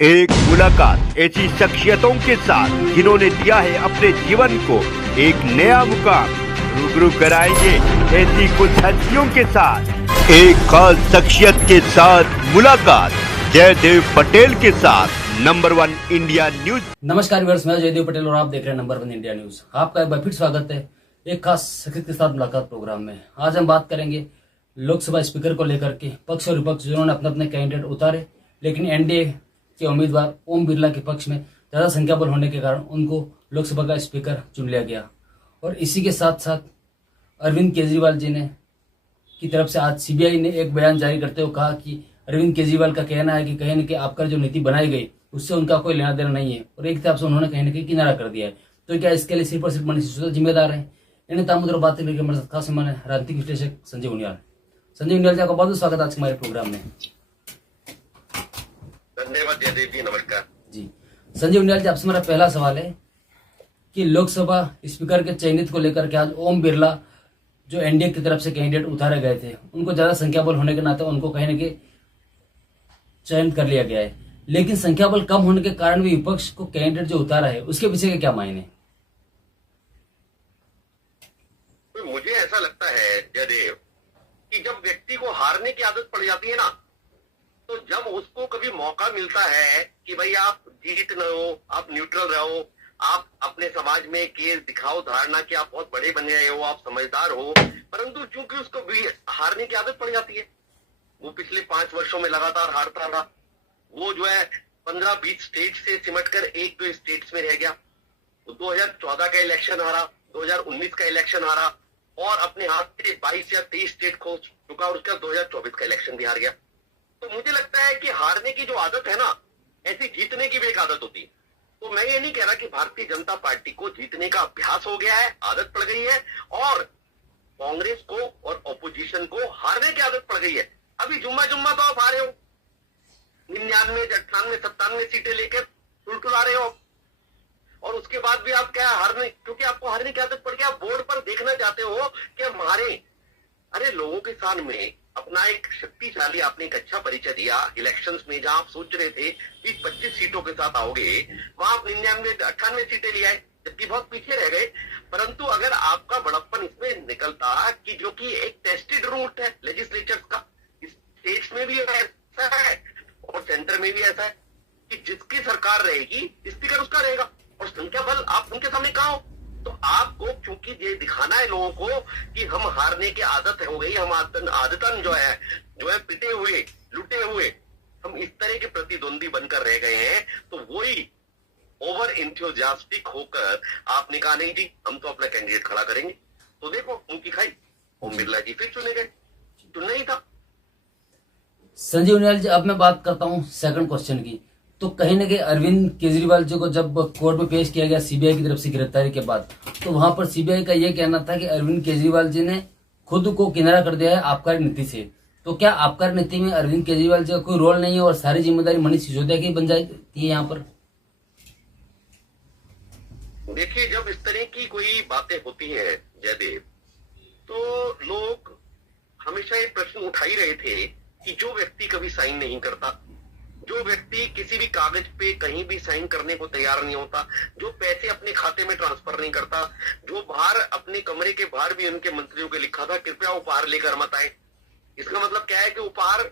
एक मुलाकात ऐसी शख्सियतों के साथ जिन्होंने दिया है अपने जीवन को एक नया मुकाम। रूबरू कराएंगे ऐसी कुछ हस्तियों के साथ एक खास शख्सियत के साथ मुलाकात। जयदेव पटेल के साथ नंबर 1 इंडिया न्यूज। नमस्कार व्यूअर्स, मैं जयदेव पटेल और आप देख रहे हैं नंबर 1 इंडिया न्यूज। आपका एक बार फिर स्वागत है एक खास शख्सियत के साथ मुलाकात प्रोग्राम में। आज हम बात करेंगे लोकसभा स्पीकर को लेकर के पक्ष और विपक्ष जिन्होंने अपने अपने कैंडिडेट उतारे, लेकिन एनडीए के उम्मीदवार ओम बिरला के पक्ष में ज्यादा संख्या बल होने के कारण उनको लोकसभा का स्पीकर चुन लिया गया। और इसी के साथ साथ अरविंद केजरीवाल जी ने की तरफ से आज सीबीआई ने एक बयान जारी करते हुए कहा कि अरविंद केजरीवाल का कहना है कि कहीं न कहीं आपका जो नीति बनाई गई उससे उनका कोई लेना देना नहीं है और एक तरफ से उन्होंने कहीं न कहीं किनारा कर दिया है। तो क्या इसके लिए सिर्फ और सिर्फ मनीष सिसोदिया जिम्मेदार है? इन तमाम बातें लेकर हमारे साथ खास मेहमान है राजनीतिक विश्लेषक संजय उनियाल। संजय उनियाल जी, आपका बहुत बहुत स्वागत आज हमारे प्रोग्राम में। धन्यवाद जयदेव जी, नमस्कार जी। संजय उनियाल जी, आपसे मेरा पहला सवाल है कि लोकसभा स्पीकर के चयनित को लेकर के आज ओम बिरला जो एनडीए की तरफ से कैंडिडेट उतारे गए थे, उनको ज्यादा संख्या बल होने के नाते उनको कहीं न कहीं चयन कर लिया गया है, लेकिन संख्या बल कम होने के कारण भी विपक्ष को कैंडिडेट जो उतारा है उसके पीछे के क्या मायने? मुझे ऐसा लगता है जयदेव कि जब व्यक्ति को हारने की आदत पड़ जाती है ना, तो जब उसको कभी मौका मिलता है कि भाई आप जीत न हो, आप न्यूट्रल रहो, आप अपने समाज में केस दिखाओ धारणा कि आप बहुत बड़े बन गए हो, आप समझदार हो, परंतु चूंकि उसको भी हारने की आदत पड़ जाती है, वो पिछले 5 वर्षों में लगातार हारता रहा। वो जो है 15-20 स्टेट से सिमट कर 1-2 स्टेट्स में रह गया। 2014 का इलेक्शन हारा, 2019 का इलेक्शन हारा और अपने हाथ से 22 या 23 स्टेट खो चुका और उसका 2024 का इलेक्शन भी हार गया। तो मुझे लगता है कि हारने की जो आदत है ना, ऐसी जीतने की भी एक आदत होती है। तो मैं ये नहीं कह रहा कि भारतीय जनता पार्टी को जीतने का अभ्यास हो गया है, आदत पड़ गई है, और कांग्रेस को और ऑपोजिशन को हारने की आदत पड़ गई है। अभी जुम्मा जुम्मा तो आप हारे हो, 99, 98, 97 सीटें लेकर टुलटुला रहे हो, और उसके बाद भी आप क्या हारने, क्योंकि आपको हारने की आदत पड़ गई। आप बोर्ड पर देखना चाहते हो कि हम हारे। अरे लोगों के सामने अपना एक शक्तिशाली, आपने एक अच्छा परिचय दिया इलेक्शंस में, जहां आप सोच रहे थे 20-25 सीटों के साथ आओगे, वहां आप 99, 98 सीटें ले आए, जबकि बहुत पीछे रह गए। परंतु अगर आपका बड़प्पन इसमें निकलता कि जो कि एक टेस्टेड रूट है लेजिस्लेचर का, स्टेट्स में भी ऐसा है और सेंटर में भी ऐसा है कि जिसकी सरकार रहेगी स्पीकर उसका रहेगा, और संख्या बल आप उनके सामने कहाँ हो। तो आपको क्योंकि ये दिखाना है लोगों को कि हम हारने की आदत हो गई, हम आदतन जो है पिटे हुए, लुटे हुए, हम इस तरह के प्रतिद्वंदी बनकर रह गए हैं। तो वही ओवर इंथुजियास्टिक होकर आपने कहा नहीं जी हम तो अपना कैंडिडेट खड़ा करेंगे, तो देखो उनकी खाई, ओम बिरला जी फिर चुने गए, चुनना ही था। संजय उनियाल जी, अब मैं बात करता हूं सेकंड क्वेश्चन की। तो कहीं न कहीं अरविंद केजरीवाल जी को जब कोर्ट में पेश किया गया सीबीआई की तरफ से गिरफ्तारी के बाद, तो वहां पर सीबीआई का यह कहना था कि अरविंद केजरीवाल जी ने खुद को किनारा कर दिया है आबकारी नीति से। तो क्या आबकारी नीति में अरविंद केजरीवाल जी का कोई रोल नहीं है और सारी जिम्मेदारी मनीष सिसोदिया की बन जाती है यहाँ पर? देखिए, जब इस तरह की कोई बातें होती है जयदेव, तो लोग हमेशा ये प्रश्न उठा ही रहे थे कि जो व्यक्ति कभी साइन नहीं करता, जो व्यक्ति किसी भी कागज पे कहीं भी साइन करने को तैयार नहीं होता, जो पैसे अपने खाते में ट्रांसफर नहीं करता, जो बाहर अपने कमरे के बाहर भी उनके मंत्रियों के लिखा था कृपया उपहार लेकर मत आए। इसका मतलब क्या है कि उपहार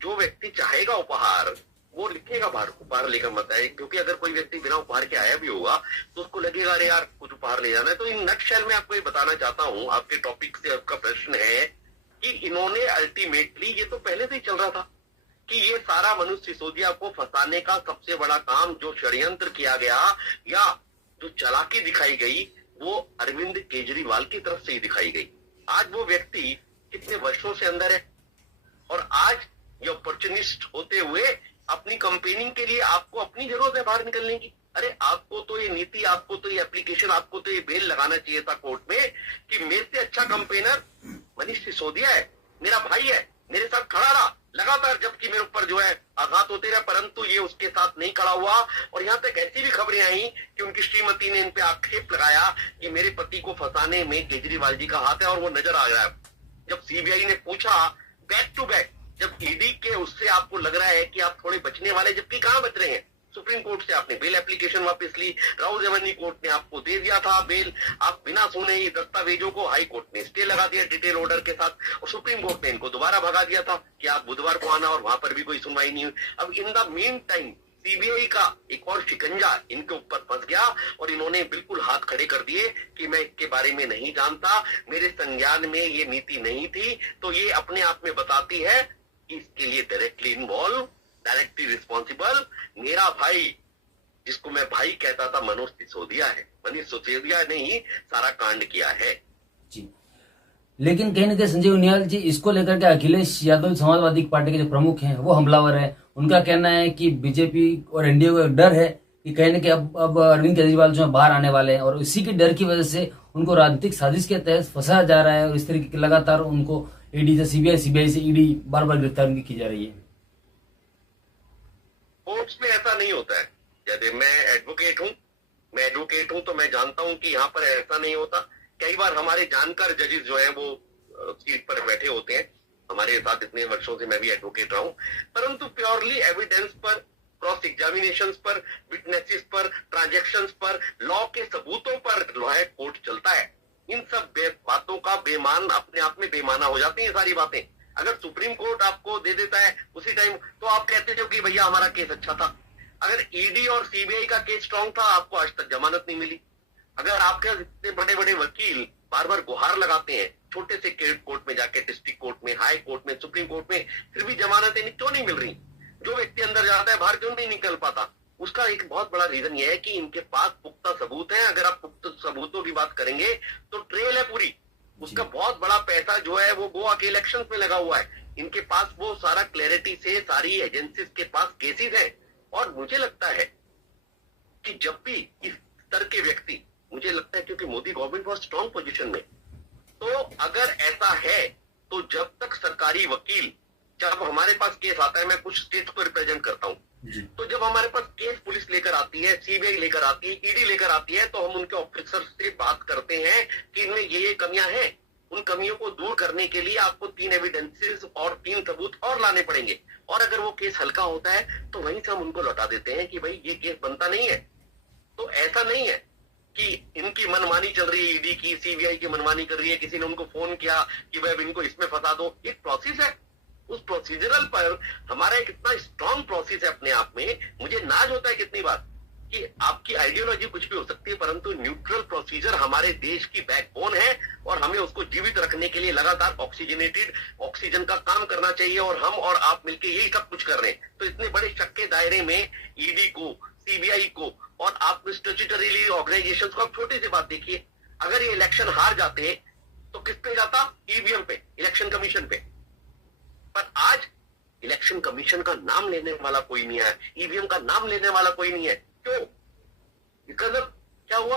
जो व्यक्ति चाहेगा उपहार वो लिखेगा बाहर उपहार लेकर मत आए, क्योंकि अगर कोई व्यक्ति बिना उपहार के आया भी होगा तो उसको लगेगा अरे यार कुछ उपहार ले जाना है। तो इन नटशेल में आपको ये बताना चाहता हूँ, आपके टॉपिक से आपका प्रश्न है कि इन्होंने अल्टीमेटली, ये तो पहले से ही चल रहा था कि ये सारा मनीष सिसोदिया को फंसाने का सबसे बड़ा काम जो षड्यंत्र किया गया या जो चालाकी दिखाई गई वो अरविंद केजरीवाल की तरफ से ही दिखाई गई। आज वो व्यक्ति कितने वर्षों से अंदर है और आज ये अपॉर्चुनिस्ट होते हुए अपनी कंपेनिंग के लिए आपको अपनी जरूरत है बाहर निकलने की। अरे आपको तो ये नीति, आपको तो ये एप्लीकेशन, आपको तो ये बेल लगाना चाहिए था कोर्ट में कि मेरे से अच्छा कंपेनर मनीष सिसोदिया है, मेरा भाई है, मेरे साथ खड़ा रहा लगातार, जबकि मेरे ऊपर जो है आघात होते रहे, परंतु ये उसके साथ नहीं खड़ा हुआ। और यहाँ तक ऐसी भी खबरें आई कि उनकी श्रीमती ने इन पे आक्षेप लगाया कि मेरे पति को फंसाने में केजरीवाल जी का हाथ है, और वो नजर आ रहा है। जब सीबीआई ने पूछा बैक टू बैक, जब ईडी के उससे आपको लग रहा है कि आप थोड़े बचने वाले, जबकि कहां बच रहे हैं। सुप्रीम कोर्ट से आपने बेल एप्लीकेशन वापस ली, राहुल रेवन्यू कोर्ट ने आपको दे दिया था बेल, आप बिना सुने ही दस्तावेजों को हाई कोर्ट ने स्टे लगा दिया डिटेल ऑर्डर के साथ, और सुप्रीम कोर्ट ने इनको दोबारा भगा दिया था कि आप बुधवार को आना, और वहां पर भी कोई सुनवाई नहीं हुई। अब in the mean time CBI का एक और शिकंजा इनके ऊपर फंस गया और इन्होंने बिल्कुल हाथ खड़े कर दिए कि मैं इसके बारे में नहीं जानता, मेरे संज्ञान में ये नीति नहीं थी। तो ये अपने आप में बताती है कि इसके लिए डायरेक्टली इन्वॉल्व, डायरेक्टली रिस्पॉन्सिबल मेरा भाई, जिसको मैं भाई कहता था, मनोज सिसोदिया है। मनीष सिसोदिया ने ही सारा कांड किया है जी। लेकिन कहीं ना कहीं संजय उनियाल जी, इसको लेकर के अखिलेश यादव समाजवादी पार्टी के जो प्रमुख हैं वो हमलावर है। उनका कहना है कि बीजेपी और एनडीए को एक डर है कि कहीं ना कहीं अब अरविंद केजरीवाल जो है बाहर आने वाले हैं, और इसी के डर की वजह से उनको राजनीतिक साजिश के तहत फंसाया जा रहा है, और इस तरीके की लगातार उनको ईडी से सीबीआई से ईडी बार बार गिरफ्तार की जा रही है। कोर्ट्स में ऐसा नहीं होता है। जैसे मैं एडवोकेट हूं तो मैं जानता हूं कि यहाँ पर ऐसा नहीं होता। कई बार हमारे जानकार जजेस जो है वो सीट पर बैठे होते हैं, हमारे साथ इतने वर्षों से मैं भी एडवोकेट रहा हूं, परंतु प्योरली एविडेंस पर, क्रॉस एग्जामिनेशंस पर, विटनेसेस पर, ट्रांजैक्शंस पर, लॉ के सबूतों पर लॉ कोर्ट चलता है। इन सब बातों का बेमान अपने आप में बेमाना हो जाती हैं सारी बातें। अगर सुप्रीम कोर्ट आपको दे देता है उसी टाइम, तो आप कहते हो कि भैया हमारा केस अच्छा था। अगर ईडी और सीबीआई का केस स्ट्रांग था, आपको आज तक जमानत नहीं मिली। अगर आपके इतने बड़े बड़े वकील बार बार गुहार लगाते हैं छोटे से कोर्ट में जाके, डिस्ट्रिक्ट कोर्ट में, हाई कोर्ट में, सुप्रीम कोर्ट में, फिर भी जमानतें क्यों नहीं मिल रही? जो व्यक्ति अंदर जाता है बाहर क्यों नहीं निकल पाता? उसका एक बहुत बड़ा रीजन यह है कि इनके पास पुख्ता सबूत है। अगर आप पुख्ता सबूतों की बात करेंगे तो ट्रेल है पूरी, उसका बहुत बड़ा पैसा जो है वो गोवा के इलेक्शंस में लगा हुआ है। इनके पास वो सारा क्लैरिटी से सारी एजेंसीज के पास केसेस है। और मुझे लगता है कि जब भी इस स्तर के व्यक्ति, मुझे लगता है क्योंकि मोदी गवर्नमेंट बहुत स्ट्रांग पोजीशन में, तो अगर ऐसा है तो जब तक सरकारी वकील, जब हमारे पास केस आता है, मैं कुछ स्टेट को रिप्रेजेंट करता हूं, तो जब हमारे पास केस पुलिस लेकर आती है, सीबीआई लेकर आती है, ईडी लेकर आती है, तो हम उनके ऑफिसर से बात करते हैं कि इनमें ये कमियां हैं। उन कमियों को दूर करने के लिए आपको 3 एविडेंसेस और 3 सबूत और लाने पड़ेंगे। और अगर वो केस हल्का होता है तो वहीं से हम उनको लौटा देते हैं कि भाई ये केस बनता नहीं है। तो ऐसा नहीं है कि इनकी मनमानी चल रही है, ईडी की, सीबीआई की मनमानी कर रही है, किसी ने उनको फोन किया कि भाई इनको इसमें फंसा दो। एक प्रोसेस है, उस प्रोसीजरल पर हमारा एक इतना स्ट्रॉन्ग प्रोसेस है अपने आप में। मुझे नाज होता है कितनी बार कि आपकी आइडियोलॉजी कुछ भी हो सकती है, परंतु न्यूट्रल प्रोसीजर हमारे देश की बैकबोन है और हमें उसको जीवित रखने के लिए लगातार ऑक्सीजनेटेड ऑक्सीजन का काम करना चाहिए। और हम और आप मिलकर यही सब कुछ कर रहे हैं। तो इतने बड़े शक के दायरे में ईडी को, सीबीआई को और आप स्टैट्यूटरी ऑर्गेनाइजेशन को, आप छोटी सी बात देखिए, अगर ये इलेक्शन हार जाते तो किस पे जाता? ईवीएम पे, इलेक्शन कमीशन पे। पर आज इलेक्शन कमीशन का नाम लेने वाला कोई नहीं है, ईवीएम का नाम लेने वाला कोई नहीं है। क्यों? बिकॉज़ क्या हुआ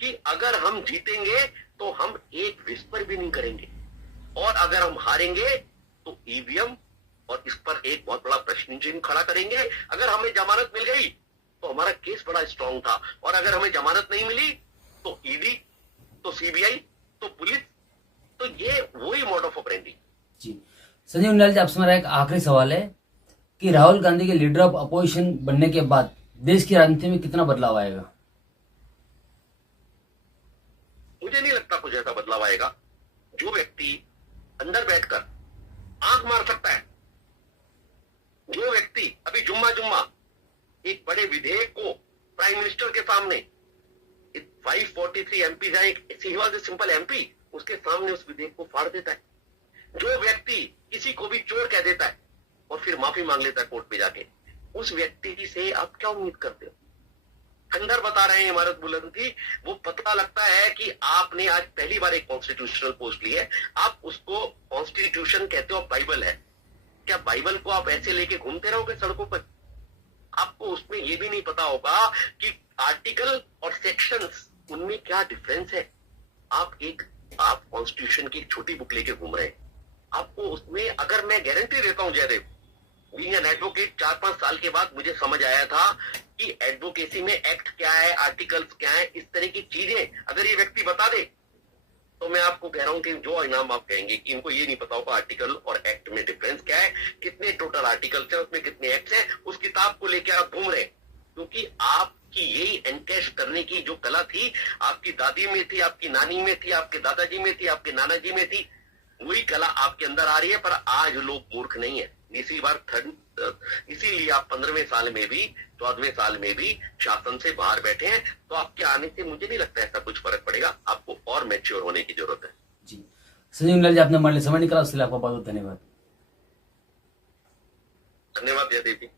कि अगर हम जीतेंगे तो हम एक विस्पर भी नहीं करेंगे, और अगर हम हारेंगे तो ईवीएम और इस पर एक बहुत बड़ा प्रश्न चिन्ह खड़ा करेंगे। अगर हमें जमानत मिल गई तो हमारा केस बड़ा स्ट्रांग था, और अगर हमें जमानत नहीं मिली तो ईडी, तो सीबीआई, तो पुलिस। तो ये वही मोड ऑफ ऑपरेंडी। जी संजय उनियाल जी, आपसे मेरा एक आखिरी सवाल है कि राहुल गांधी के लीडर ऑफ अपोजिशन बनने के बाद देश की राजनीति में कितना बदलाव आएगा? मुझे नहीं लगता कुछ ऐसा बदलाव आएगा। जो व्यक्ति अंदर बैठकर आंख मार सकता है, जो व्यक्ति अभी जुम्मा एक बड़े विधेयक को प्राइम मिनिस्टर के सामने 543 एमपी जाए, he was a simple MP, उसके सामने उस विधेयक को फाड़ देता है। जो व्यक्ति किसी को भी चोर कह देता है और फिर माफी मांग लेता है कोर्ट पे जाके, उस व्यक्ति से आप क्या उम्मीद करते हो? खंडर बता रहे हैं इमारत बुलंद थी, वो पता लगता है कि आपने आज पहली बार एक कॉन्स्टिट्यूशनल पोस्ट ली है। आप उसको कॉन्स्टिट्यूशन कहते हो, बाइबल है। क्या बाइबल को आप ऐसे लेके घूमते रहोगे सड़कों पर? आपको उसमें ये भी नहीं पता होगा कि आर्टिकल और सेक्शंस, उनमें क्या डिफरेंस है। आप कॉन्स्टिट्यूशन की एक छोटी बुक लेके घूम रहे हैं। आपको उसमें, अगर मैं गारंटी देता हूं जयदेव, बीइंग एन एडवोकेट, 4-5 साल के बाद मुझे समझ आया था कि एडवोकेसी में एक्ट क्या है, आर्टिकल्स क्या है, इस तरह की चीजें अगर ये व्यक्ति बता दे तो मैं आपको कह रहा हूं कि जो इनाम आप कहेंगे कि इनको ये नहीं पता होगा आर्टिकल और एक्ट में डिफरेंस क्या है, कितने टोटल आर्टिकल्स हैं, उसमें कितने एक्ट्स हैं, उस किताब को लेकर आप घूम रहे हैं। क्योंकि आपकी यही एनकैश करने की जो कला थी, आपकी दादी में थी, आपकी नानी में थी, आपके दादाजी में थी, आपके नाना जी में थी, वही कला आपके अंदर आ रही है। पर आज लोग मूर्ख नहीं है। इसीलिए आप 15वें साल में भी 14वें साल में भी शासन से बाहर बैठे हैं। तो आपके आने से मुझे नहीं लगता ऐसा कुछ फर्क पड़ेगा। आपको और मैच्योर होने की जरूरत है। जी संजीव लाल जी, आपने हमारे लिए समय निकाला, उसके लिए आपका बहुत बहुत धन्यवाद। धन्यवाद जयदेव जी।